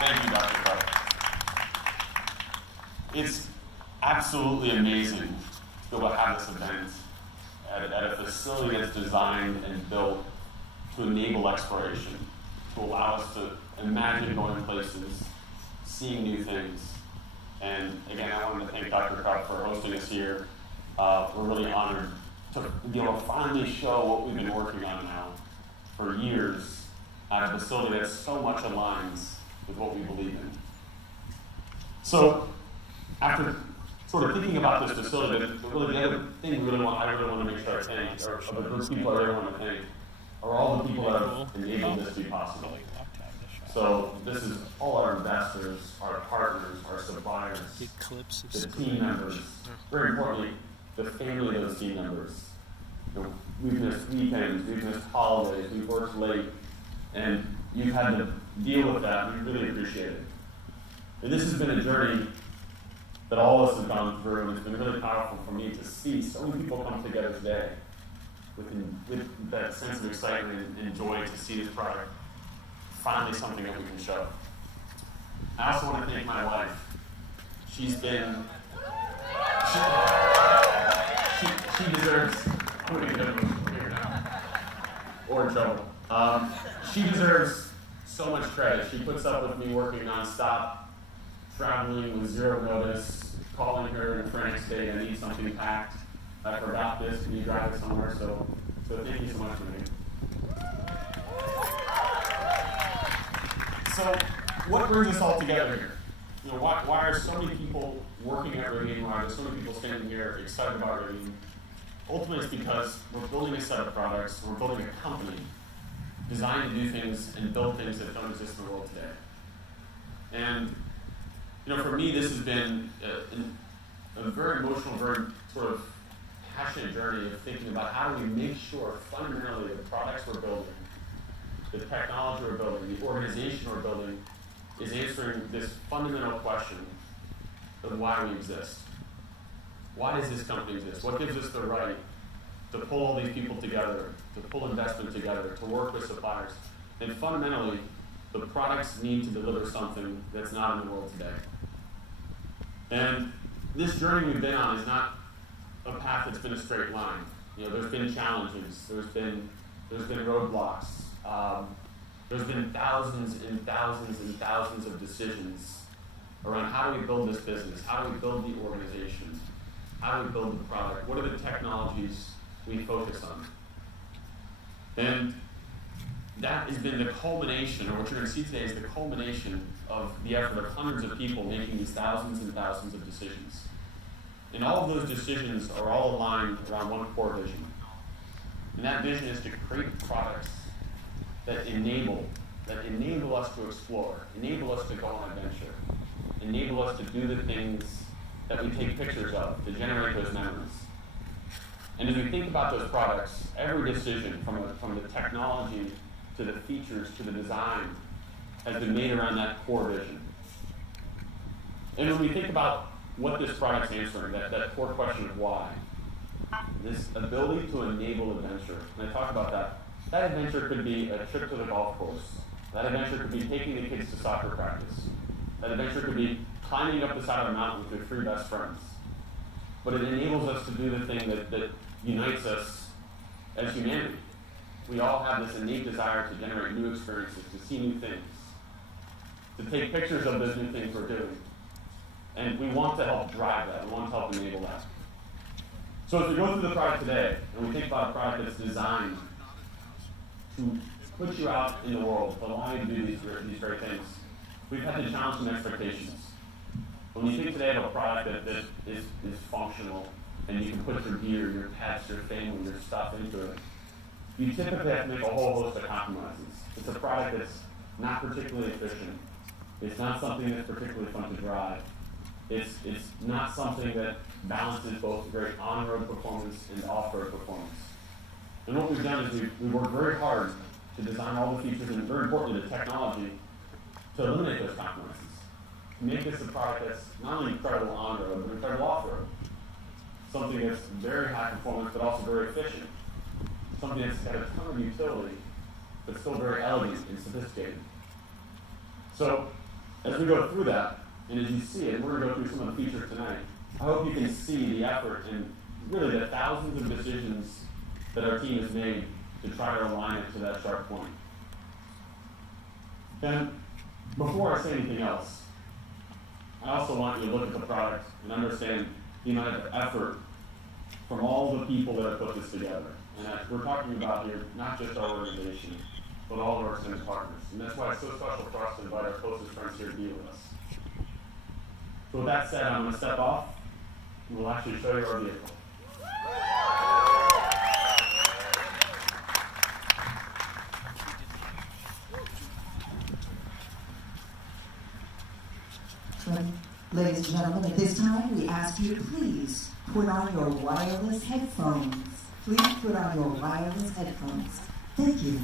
Thank you, Dr. Clark. It's absolutely amazing to be able to have this event at a facility that's designed and built to enable exploration, to allow us to imagine going places, seeing new things. And again, I wanted to thank Dr. Clark for hosting us here. We're really honored to be able to finally show what we've been working on now for years at a facility that so much aligns with what we believe in. So, after sort of thinking about this facility, really the other thing I really want to make sure I thank, or the group of people I really want to thank, are all the people that have enabled this to be possible. So this is all our investors, our partners, our suppliers, the team members, very importantly, the family of those team members. You know, we've missed weekends, we've missed holidays, we've worked late, and you've had to deal with that, and we really appreciate it. And this has been a journey that all of us have gone through, and it's been really powerful for me to see so many people come together today with that sense of excitement and joy to see this product finally something that we can show. I also want to thank my wife. She's been, she deserves, I'm going to get over here now, or in trouble. She deserves so much credit. She puts up with me working nonstop, traveling with zero notice, calling her in a frantic state, I need something packed. I forgot this, can you drive it somewhere? So thank you so much for me. So, what brings us all together here? You know, why are so many people working at Rivian? Why are so many people standing here excited about Rivian? Ultimately, it's because we're building a set of products, we're building a company designed to do things and build things that don't exist in the world today. And, you know, for me, this has been a very emotional, very sort of passionate journey of thinking about how do we make sure fundamentally the products we're building, the technology we're building, the organization we're building is answering this fundamental question of why we exist. Why does this company exist? What gives us the right to pull all these people together, to pull investment together, to work with suppliers? And fundamentally, the products need to deliver something that's not in the world today. And this journey we've been on is not a path that's been a straight line. You know, there's been challenges, there's been roadblocks. There's been thousands and thousands and thousands of decisions around how do we build this business, how do we build the organization, how do we build the product, what are the technologies we focus on. And that has been the culmination, or what you're going to see today is the culmination of the effort of hundreds of people making these thousands and thousands of decisions. And all of those decisions are all aligned around one core vision. And that vision is to create products that enable us to explore, enable us to go on adventure, enable us to do the things that we take pictures of, to generate those memories. And as we think about those products, every decision, from the technology to the features to the design, has been made around that core vision. And when we think about what this product's answering, that core question of why, this ability to enable adventure, and I talk about that. That adventure could be a trip to the golf course. That adventure could be taking the kids to soccer practice. That adventure could be climbing up the side of a mountain with your three best friends. But it enables us to do the thing that unites us as humanity. We all have this innate desire to generate new experiences, to see new things, to take pictures of those new things we're doing. And we want to help drive that. We want to help enable that. So as we go through the product today, and we think about a product that's designed to put you out in the world, to allow you to do these great things, we've had to challenge some expectations. When you think today of a product that is functional, and you can put your gear, your pets, your family, your stuff into it, you typically have to make a whole host of compromises. It's a product that's not particularly efficient. It's not something that's particularly fun to drive. It's not something that balances both great on-road performance and off-road performance. And what we've done is we've worked very hard to design all the features and, very importantly, the technology to eliminate those compromises. To make this a product that's not only incredible on-road, but incredible off-road. Something that's very high performance, but also very efficient. Something that's got a ton of utility, but still very elegant and sophisticated. So, As we go through that, and as you see it, we're going to go through some of the features tonight, I hope you can see the effort and really the thousands of decisions that our team has made to try to align it to that sharp point. And before I say anything else, I also want you to look at the product and understand the amount of effort from all the people that have put this together. And we're talking about here not just our organization, but all of our extended partners. And that's why it's so special for us to invite our closest friends here to be with us. So with that said, I'm going to step off, and we'll actually show you our vehicle. Ladies and gentlemen, at this time, we ask you to please put on your wireless headphones. Please put on your wireless headphones. Thank you.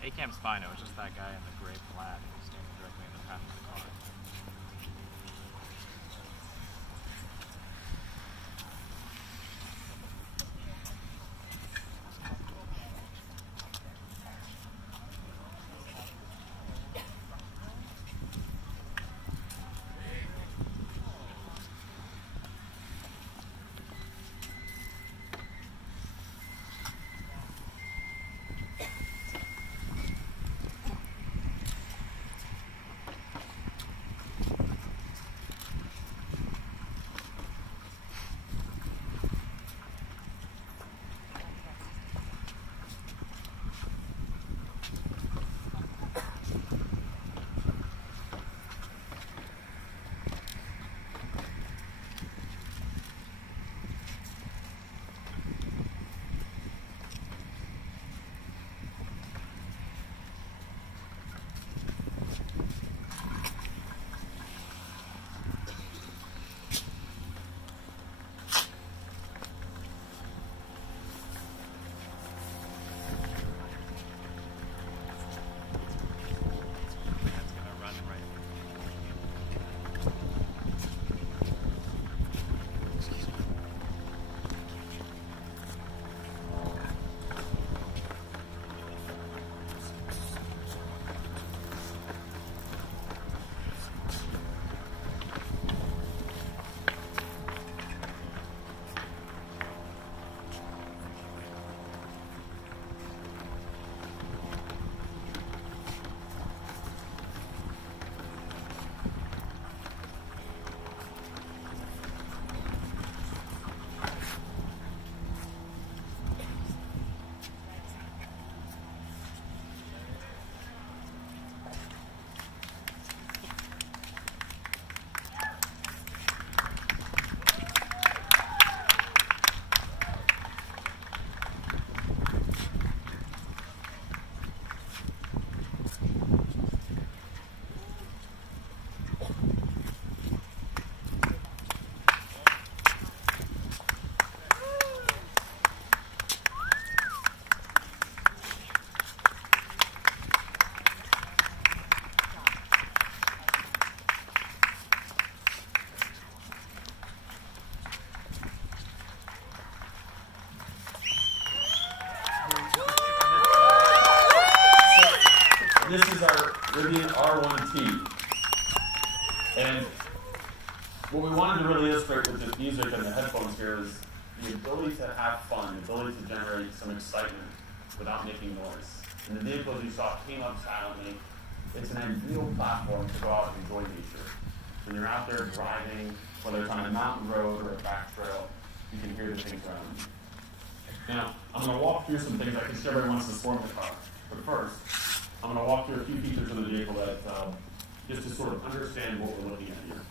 A-cam's fine, it was just that guy in the gray plaid who was standing directly in the path of the car. This is our Rivian R1T. And what we wanted to really illustrate with this music and the headphones here is the ability to have fun, the ability to generate some excitement without making noise. And the vehicle, as you saw, came up silently. It's an ideal platform to go out and enjoy nature. When you're out there driving, whether it's on a mountain road or a back trail, you can hear the things around you. Now, I'm going to walk through some things. I can show everyone wants to form the car. But first, I'm going to walk through a few features of the vehicle that just to sort of understand what we're looking at here.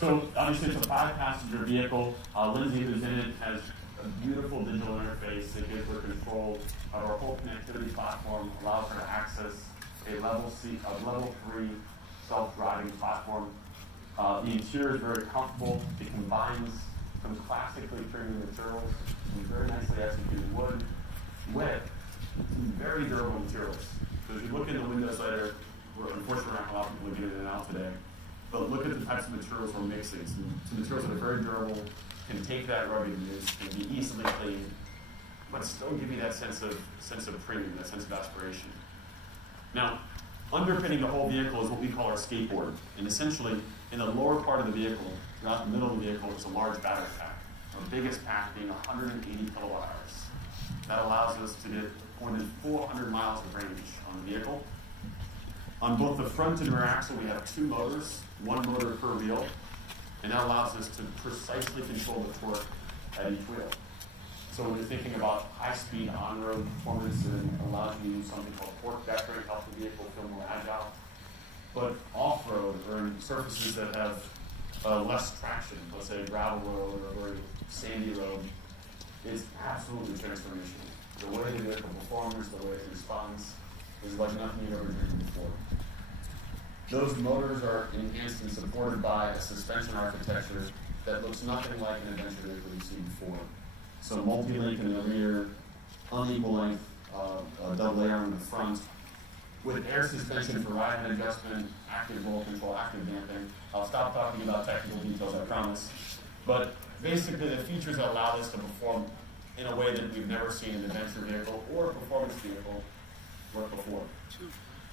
So obviously it's a 5-passenger vehicle. Lindsay, who's in it, has a beautiful digital interface that gives her control of our whole connectivity platform, allows her to access a level 3 self-driving platform. The interior is very comfortable. It combines some classically premium materials, some very nicely executed wood, with some very durable materials. So as you look in the windows later, unfortunately not a lot of people are getting in and out today, but look at the types of materials we're mixing. Some materials that are very durable, can take that ruggedness, can be easily cleaned, but still give you that sense of premium, that sense of aspiration. Now, underpinning the whole vehicle is what we call our skateboard. And essentially, in the lower part of the vehicle, throughout the middle of the vehicle, is a large battery pack. Our biggest pack being 180 kilowatt hours. That allows us to get more than 400 miles of range on the vehicle. On both the front and rear axle, we have 2 motors, 1 motor per wheel, and that allows us to precisely control the torque at each wheel. So when you're thinking about high-speed on-road performance, it allows you to use something called torque vectoring to help the vehicle feel more agile. But off-road, or in surfaces that have less traction, let's say gravel road or a very sandy road, is absolutely transformational. The way the vehicle performs, the way it responds, is like nothing you've ever driven before. Those motors are enhanced and supported by a suspension architecture that looks nothing like an adventure vehicle you've seen before. So multi-link in the rear, unequal length, double layer on the front, with air suspension for ride and adjustment, active roll control, active damping. I'll stop talking about technical details, I promise. But basically the features that allow this to perform in a way that we've never seen an adventure vehicle or a performance vehicle work before.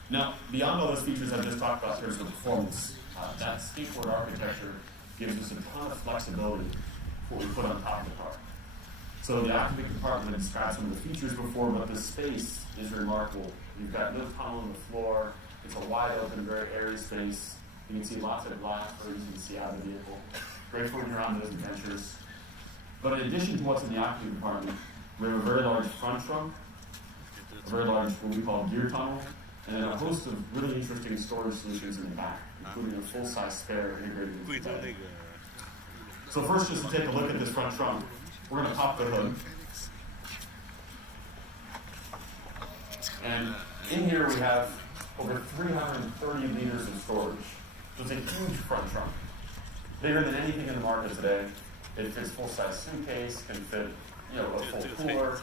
Now, beyond all those features I just talked about in terms of performance, that skateboard architecture gives us a ton of flexibility for what we put on top of the car. So the occupant compartment, I described some of the features before, but the space is remarkable. You've got no tunnel on the floor. It's a wide open, very airy space. You can see lots of glass so you can see out of the vehicle. Great for when you're on those adventures. But in addition to what's in the occupant compartment, we have a very large front trunk, a very large, what we call gear tunnel, and then a host of really interesting storage solutions in the back, including a full-size spare integrated into the bed. So first, just to take a look at this front trunk, we're going to pop the hood. And in here we have over 330 liters of storage. So it's a huge front trunk. Bigger than anything in the market today. It fits full-size suitcase, can fit a full cooler,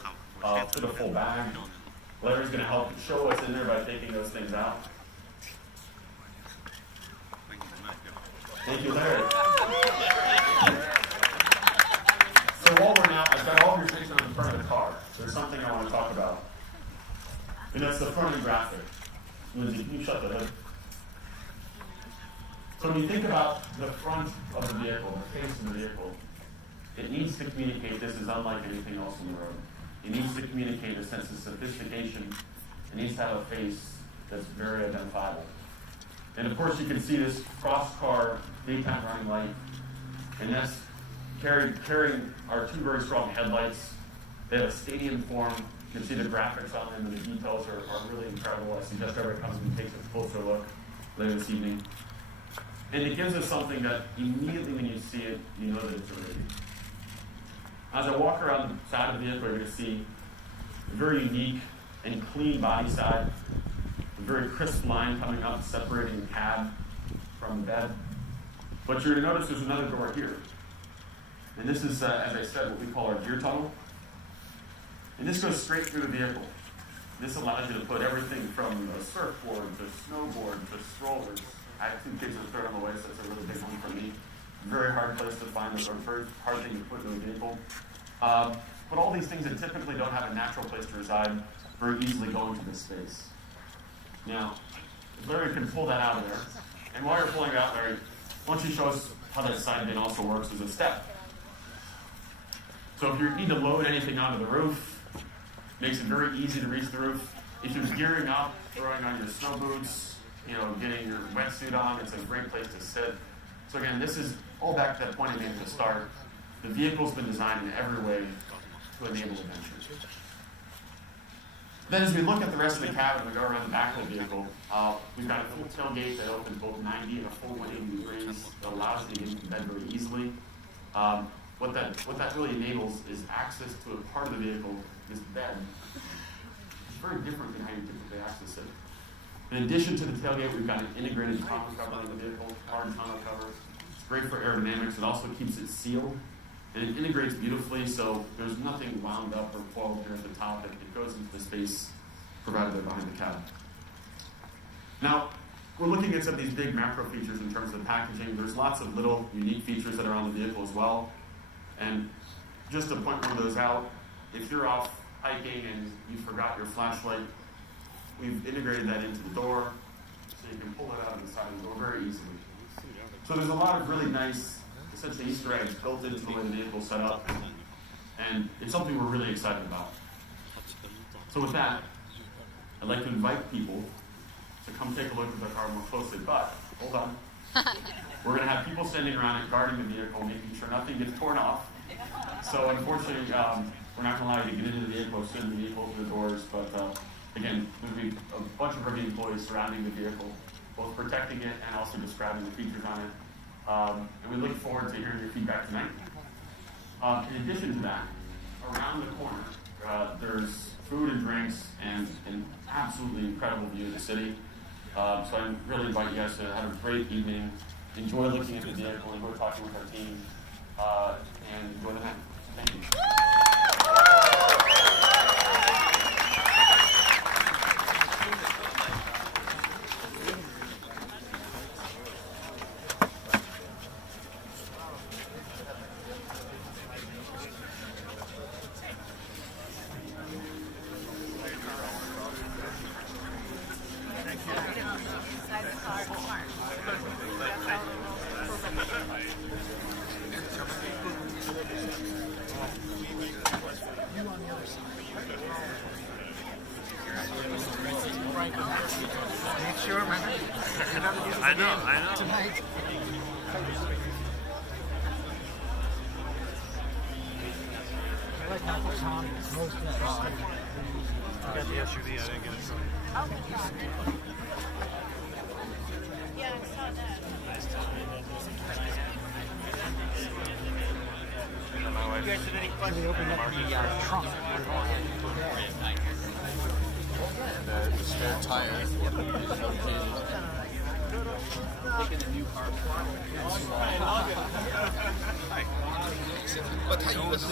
fit a full bag. Larry's going to help show us in there by taking those things out. Thank you, Larry. So while we're now, I've got all of your things on the front of the car. There's something I want to talk about. And that's the front end graphic. Lindsay, can you shut the hood? So when you think about the front of the vehicle, the face of the vehicle, it needs to communicate this is unlike anything else on the road. It needs to communicate a sense of sophistication. It needs to have a face that's very identifiable. And of course you can see this cross-car daytime running light, and that's carrying our 2 very strong headlights. They have a stadium form. You can see the graphics on them and the details are really incredible. I suggest everybody comes and takes a closer look later this evening. And it gives us something that immediately when you see it, you know that it's a Rivian. As I walk around the side of the vehicle, you're going to see a very unique and clean body side, a very crisp line coming up, separating the cab from the bed. But you're going to notice there's another door here. And this is, as I said, what we call our gear tunnel. And this goes straight through the vehicle. This allows you to put everything from a surfboard to snowboard to strollers. I have 2 kids that throw on the way, so that's a really big one for me. Very hard place to find, or very hard thing to put in a vehicle. But all these things that typically don't have a natural place to reside very easily go into this space. Now, Larry can pull that out of there. And while you're pulling it out, Larry, why don't you show us how that side bin also works as a step. So if you need to load anything onto the roof, makes it very easy to reach the roof. If you're gearing up, throwing on your snow boots, getting your wetsuit on, it's a great place to sit. So again, this is all back to that point I made at the start. The vehicle's been designed in every way to enable adventure. Then as we look at the rest of the cabin, we go around the back of the vehicle, we've got a full tailgate that opens both 90 and a full 180 degrees that allows you to get into bed very easily. What that really enables is access to a part of the vehicle, this bed. It's very different than how you typically access it. In addition to the tailgate, we've got an integrated tonneau cover on the vehicle, hard tonneau cover, great for aerodynamics. It also keeps it sealed. And it integrates beautifully, so there's nothing wound up or coiled here at the top. It goes into the space provided there behind the cab. Now, we're looking at some of these big macro features in terms of the packaging. There's lots of little unique features that are on the vehicle as well. And just to point one of those out, if you're off hiking and you forgot your flashlight, we've integrated that into the door, so you can pull it out of the side of the door very easily. So there's a lot of really nice, essentially Easter eggs built into the way the vehicle's set up, and it's something we're really excited about. So with that, I'd like to invite people to come take a look at the car more closely, but hold on. We're going to have people standing around it guarding the vehicle, making sure nothing gets torn off. So unfortunately, we're not going to allow you to get into the vehicle or sit in the vehicle through the doors, but again, there'll be a bunch of Rivian employees surrounding the vehicle, both protecting it and also describing the features on it. And we look forward to hearing your feedback tonight. In addition to that, around the corner, there's food and drinks and an absolutely incredible view of the city. So I really invite you guys to have a great evening, enjoy looking at the vehicle, enjoy talking with our team, and enjoy the night. Thank you. I know. Tonight. I like how Tom is most involved. I got the SUV, I didn't get it. Oh, yeah, I saw that. My wife. So we opened up the trunk. The spare tire. Taking the new car. What time was